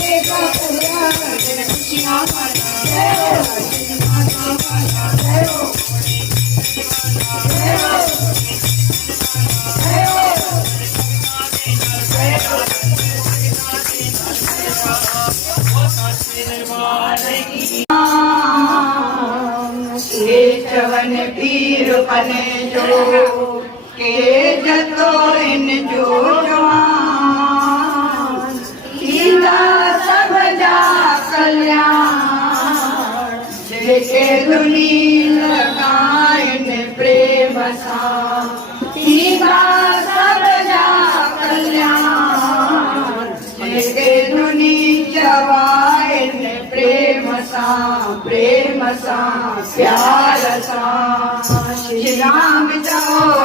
रे कपूरा जय खुशियाँ मना जय हो जय माता मना जय हो जय हो जय हो केशवन पीर पने जो के जतो इन जो जवान सीधा सब जा कल्याण जेके दुनी लगाइन प्रेम सा सीधा सब जा कल्याण जेके दुनी जवाइन प्रेम सा प्यार सा श्री राम जाओ